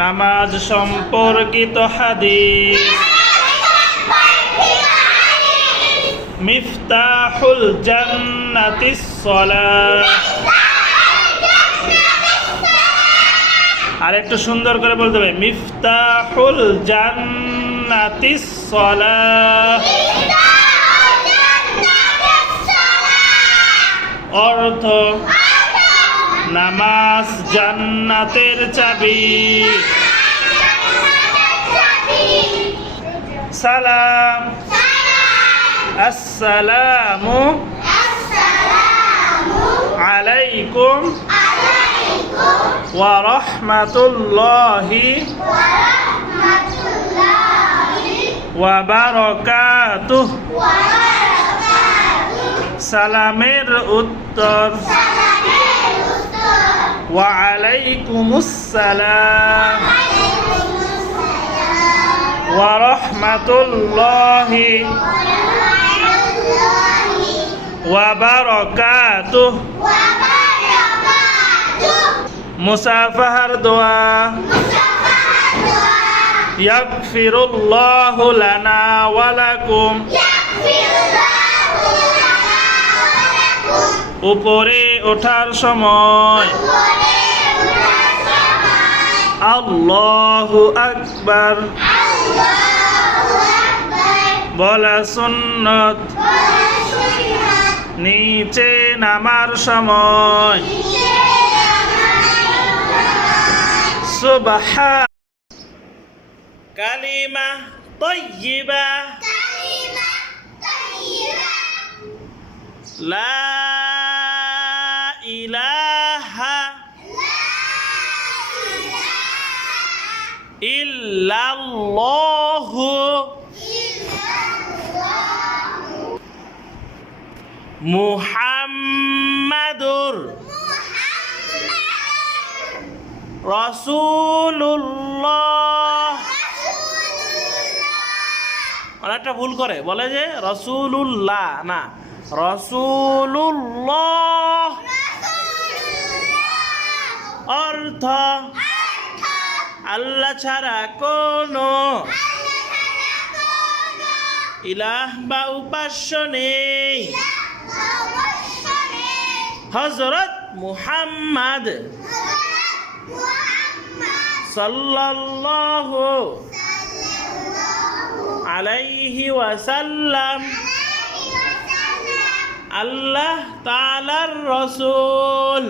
নামাজ সম্পর্কিত হাদিস। মিফতাহুল জান্নাতিস সালাহ। আর একটু সুন্দর করে বলতে হবে, মিফতাহুল জান্নাতিস সালাহ। অর্থ নামাজ জান্নাতের চাবি। সালাম আসসালামু আলাইকুম ওয়া রাহমাতুল্লাহি ওয়া বারাকাতুহু। সালামের উত্তর ওয়া আলাইকুমুস সালাম ওয়া রাহমাতুল্লাহি ওয়া বারাকাতুহু। মুসাফাহার দোয়া। ইয়াগফিরুল্লাহু লানা ওয়া লাকুম। উপরে ওঠার সময় আল্লাহু আকবার বলা সুন্নত। নিচে নামার সময় সুবহান। কালিমা তাইয়্যিবা লা ইলাহা ইল্লাল্লাহু মুহাম্মাদুর রাসূলুল্লাহ। অনেকটা ভুল করে, বলে যে রাসূলুল্লাহ, না রাসূলুল্লাহ। অর্থ আল্লাহ ছাড়া কোনো ইলাহ বা উপাস্য নেই। হযরত মুহাম্মদ সাল্লাল্লাহু আলাইহি ওয়াসাল্লাম আল্লাহ তাআলার রাসূল।